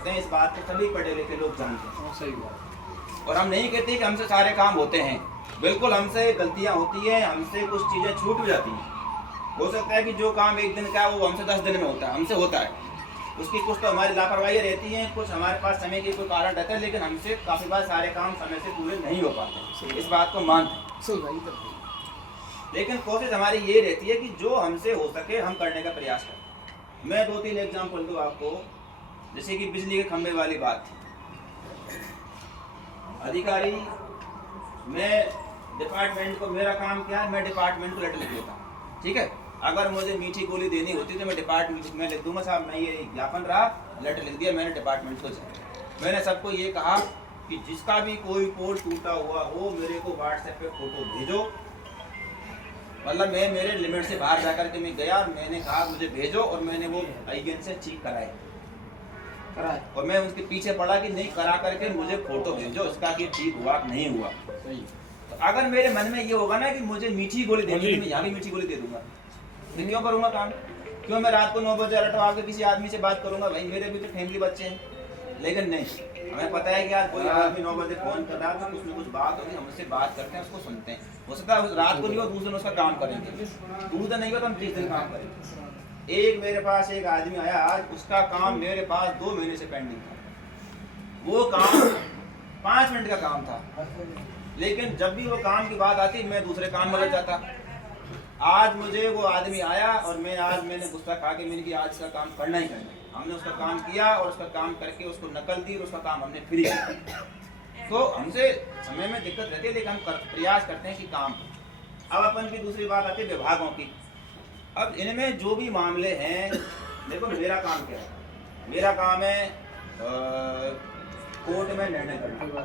सकते हैं, इस बात को सभी पढ़े लिखे लोग जानते हैं। सही बात। और हम नहीं कहते कि हमसे सारे काम होते हैं, बिल्कुल हमसे गलतियां होती है, हमसे कुछ चीज़ें छूट भी जाती हैं। हो सकता है कि जो काम एक दिन का वो हमसे 10 दिन में होता है, हमसे होता है, उसकी कुछ तो हमारी लापरवाही रहती है, कुछ हमारे पास समय के कोई कारण रहता है, लेकिन हमसे काफ़ी बार सारे काम समय से पूरे नहीं हो पाते, इस बात को मानते हैं। सही भाई। लेकिन कोशिश हमारी ये रहती है कि जो हमसे हो सके हम करने का प्रयास करें। मैं 2-3 एग्जाम्पल दूँ आपको, जैसे कि बिजली के खंभे वाली बात थी। अधिकारी, मैं डिपार्टमेंट को, मेरा काम क्या है, मैं डिपार्टमेंट को लेटर लिख देता हूँ, ठीक है। अगर मुझे मीठी गोली देनी होती तो मैं डिपार्टमेंट में लिख दूंगा, साहब मैं ये ज्ञापन रहा, लेटर लिख दिया मैंने डिपार्टमेंट को जाए। मैंने सबको ये कहा कि जिसका भी कोई पोल टूटा हुआ हो मेरे को व्हाट्सएप पे फोटो भेजो। मतलब मैं मेरे लिमिट से बाहर जाकर के मैं गया और मैंने कहा मुझे भेजो, और मैंने वो आईएन से ठीक कराए, और मैं उनके पीछे पड़ा कि नहीं करा करके मुझे फोटो भेजो इसका कि ठीक हुआ नहीं हुआ। तो अगर मेरे मन में ये होगा ना कि मुझे मीठी गोली देनी है, मैं यहाँ भी मीठी गोली दे दूंगा, तो क्यों करूँगा काम? क्यों मैं रात को 9 बजे अलर्ट के किसी आदमी से बात करूंगा? भाई मेरे भी तो फैमिली बच्चे हैं। लेकिन नहीं, हमें पता है कि यार कोई आदमी 9 बजे फोन कर रहा है तो कुछ ना कुछ बात होगी, हम उससे बात करते हैं, उसको सुनते हैं। हो सकता है रात को नहीं हो, दूसरे दिन उसका काम करेंगे, दूसरे दिन नहीं हो तो हम 30 दिन काम करेंगे। एक मेरे पास एक आदमी आया आज, उसका काम मेरे पास 2 महीने से पेंडिंग था। वो काम 5 मिनट का काम था, लेकिन जब भी वो काम की बात आती मैं दूसरे काम में लग जाता। आज मुझे वो आदमी आया और मैंने गुस्सा खा के मैंने कि आज का काम करना ही करना। हमने उसका काम किया और उसका काम करके उसको नकल दी और उसका काम हमने फ्री किया। तो हमसे समय में दिक्कत रहती है, लेकिन हम प्रयास करते हैं कि काम। अब अपन की दूसरी बात आती है विभागों की। अब इनमें जो भी मामले हैं, देखो मेरा काम क्या है, मेरा काम है कोर्ट में निर्णय करना,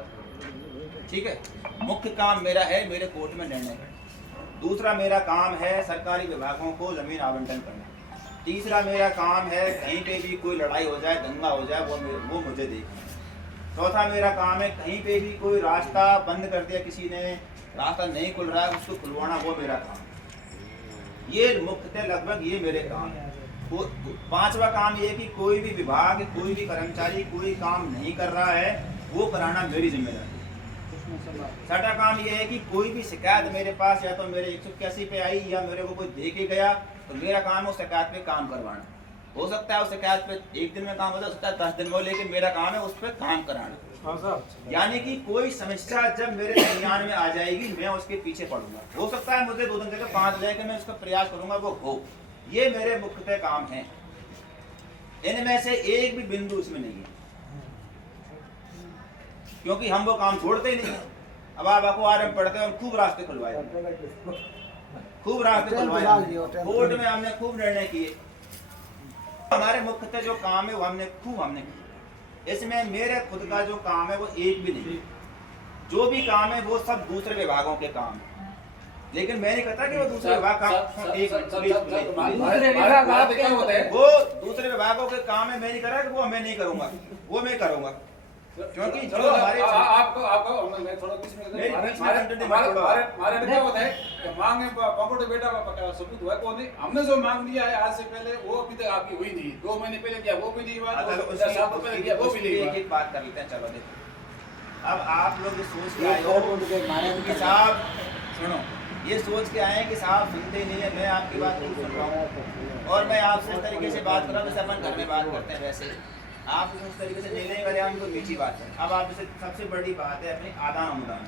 ठीक है। मुख्य काम मेरा है मेरे कोर्ट में निर्णय करना। दूसरा मेरा काम है सरकारी विभागों को जमीन आवंटन करना। तीसरा मेरा काम है कहीं पे भी कोई लड़ाई हो जाए, दंगा हो जाए, वो मुझे देखना। चौथा मेरा काम है कहीं पे भी कोई रास्ता बंद कर दिया, किसी ने रास्ता नहीं खुल रहा है उसको खुलवाना, वो मेरा काम। ये मुख्यतः लगभग ये मेरे काम है। पांचवा काम ये कि कोई भी विभाग, कोई भी कर्मचारी कोई काम नहीं कर रहा है वो कराना मेरी जिम्मेदारी। छठा काम ये है कि कोई भी शिकायत मेरे पास या तो मेरे 181 पे आई या मेरे को कोई दे के गया, तो मेरा काम है उस शिकायत पे काम करवाना। हो सकता है उस शिकायत पे 1 दिन में काम हो सकता है 10 दिन में, लेकिन मेरा काम है उस पर काम कराना। यानी कि कोई समस्या जब मेरे संज्ञान में आ जाएगी मैं उसके पीछे पड़ूंगा। हो सकता है मुझे 2 दिन जगह 5 जाए कि मैं उसका प्रयास करूंगा वो हो। ये मेरे मुख्यतः काम है। इनमें से एक भी बिंदु इसमें नहीं है, क्योंकि हम वो काम छोड़ते ही नहीं है। अब आप अखबार में पढ़ते हैं और खूब रास्ते खुलवाए, खूब रास्ते खुलवाए, कोर्ट में हमने खूब निर्णय किए। हमारे मुख्यतः जो काम है वो हमने किया। इसमें मेरे खुद का जो काम है वो एक भी नहीं। जो भी काम है वो सब दूसरे विभागों के काम है, लेकिन मैं नहीं कहता कि वो दूसरे विभाग का वो दूसरे विभागों के काम है, मैं नहीं कर रहा कि वो मैं नहीं करूंगा, वो मैं करूंगा। क्योंकि जो हमारे आपको मैं थोड़ा बीच में हमारे में क्या होता है मांग में कंप्यूटर बेटा सबूत हुआ कौन नहीं, हमने जो मांग लिया है आज से पहले वो अभी तक आपकी हुई नहीं। 2 महीने पहले किया वो भी नहीं हुआ, 7 पहले किया वो भी नहीं हुआ। एक बात कर लेते हैं, चलो देखो। अब आप लोग ये सोच के आए हो कि साहब सुनो, ये सोच के आए हैं कि साहब सुनते ही नहीं है, मैं आपकी बात नहीं सुन रहा हूँ और मैं आपसे इस तरीके से बात कर रहा हूँ जैसे अपन घर में बात करते हैं वैसे आप उस तरीके से नहीं करें, हम तो मीठी बात है। अब आप जैसे सबसे बड़ी बात है अपनी आदान अनुदान।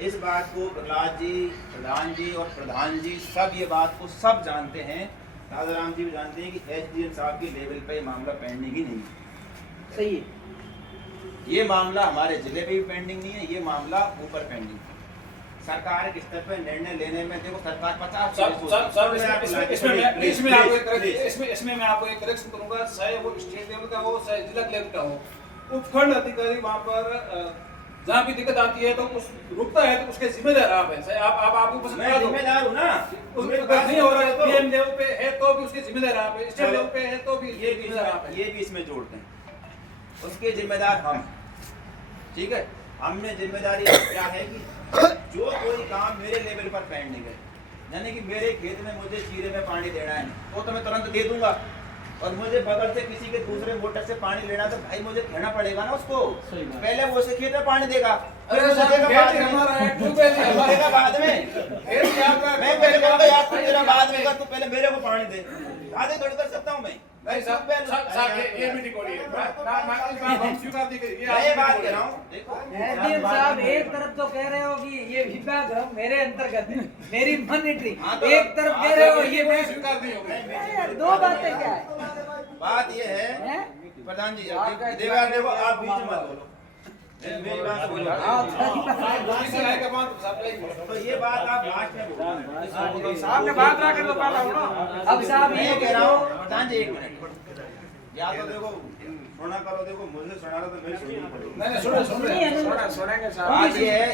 इस बात को प्रहलाद जी, प्रधान जी और प्रधान जी सब ये बात को सब जानते हैं। राजाराम जी भी जानते हैं कि एसडीएम साहब के लेवल पे ये मामला पेंडिंग ही नहीं है। सही है। ये मामला हमारे जिले पे भी पेंडिंग नहीं है, ये मामला ऊपर पेंडिंग है। सरकार के स्तर पे निर्णय लेने में देखो सरकार 50 इसमें मैं आपको एक करेक्शन करूंगा, चाहे वो स्टेट लेवल का हो चाहे जिला लेवल का हो, उपखंड अधिकारी वहाँ पर जहाँ भी दिक्कत आती है तो उस रुकता है तो उसके जिम्मेदार आप हैं। चाहे आपको जिम्मेदार हो ना, नहीं हो रहा है पीएम लेवल पे है तो भी उसके जिम्मेदार आप है, स्टेट लेवल पे है तो भी ये भी इसमें जोड़ते हैं, उसके जिम्मेदार हम। ठीक है, हमने जिम्मेदारी क्या है कि जो कोई काम मेरे लेवल पर पेंडिंग है, यानी कि मेरे खेत में मुझे चीरे में पानी देना है वो तो मैं तुरंत दे दूंगा, और मुझे बगल से किसी के दूसरे मोटर से पानी लेना तो भाई मुझे कहना पड़ेगा ना उसको। सही बात। पहले वो उसे खेत में पानी देगा, फिर अरे उसे साहब, देगा खेत बाद ही में। हमारा है, ट्यूबवेल ही हमारा देगा है। बाद में। खेत ही आपका है, मैं पहले कहूँगा यार तू पानी तेरा देगा। बाद में कर, तू पहले मेरे को पानी दे। आधे थोड़ी कर सकता हूँ मैं। नहीं साहब, साहब ये मीटिंग हो रही है। ना इस बात हम स्वीकार नहीं करेंगे। मैं ये बात कह रहा हूँ, देखो एसडीएम साहब एक तरफ तो कह रहे हो कि ये विभाग मेरे अंतर्गत है, मेरी मॉनिटरी, हाँ तो एक तरफ कह रहे हो ये मैं स्वीकार नहीं होगी। यार, दो बातें क्या है बात ये है हैं? प्रधान जी, देवयार देखो आप बीच में मत बोलो, मेरी बात बोलो। इसे आएगा बात साहब नहीं। तो ये बात आप लास्ट में बोलो। साहब ने बात रखा तो पहला हो ना। अब साहब मैं ये कह रहा हूँ प्रधान जी एक मिनट, या तो देखो सुना करो, देखो मुझे सुना रहा तो मेरी सुननी पड़ेगी। नहीं सुनेंगे साहब। बात ये है,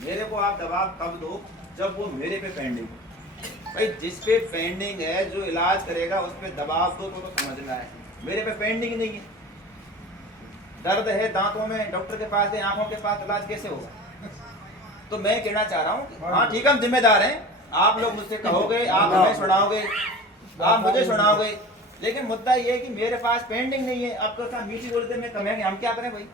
मेरे को आप दबाव तब दो जब वो मेरे पे पेंडिंग हो। भाई जिस पे पेंडिंग है, जो इलाज करेगा उस पे दबाव दो तो समझ में आए। मेरे पे पेंडिंग नहीं है, दर्द है दांतों में, डॉक्टर के पास है, आंखों के पास, इलाज कैसे होगा? तो मैं कहना चाह रहा हूँ हाँ ठीक है, हम जिम्मेदार हैं, आप लोग मुझसे कहोगे, आप हमें सुनाओगे, आप मुझे सुनाओगे, लेकिन मुद्दा ये है कि मेरे पास पेंडिंग नहीं है। आपके साथ मीठी बोलते में कमेंगे, हम क्या करें भाई?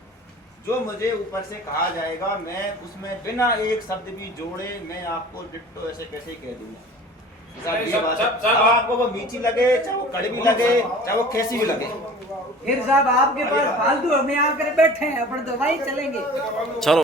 जो मुझे ऊपर से कहा जाएगा मैं उसमें बिना एक शब्द भी जोड़े मैं आपको डिट्टो ऐसे कैसे ही कह दूंगा। साहब ये बात है। अब आपको वो मीठी लगे, चाहे वो कड़वी लगे, चाहे वो कैसी भी लगे। फिर साहब आपके पास फालतू हमें आकर बैठे हैं, अपन दवाई चलेंगे। चलो।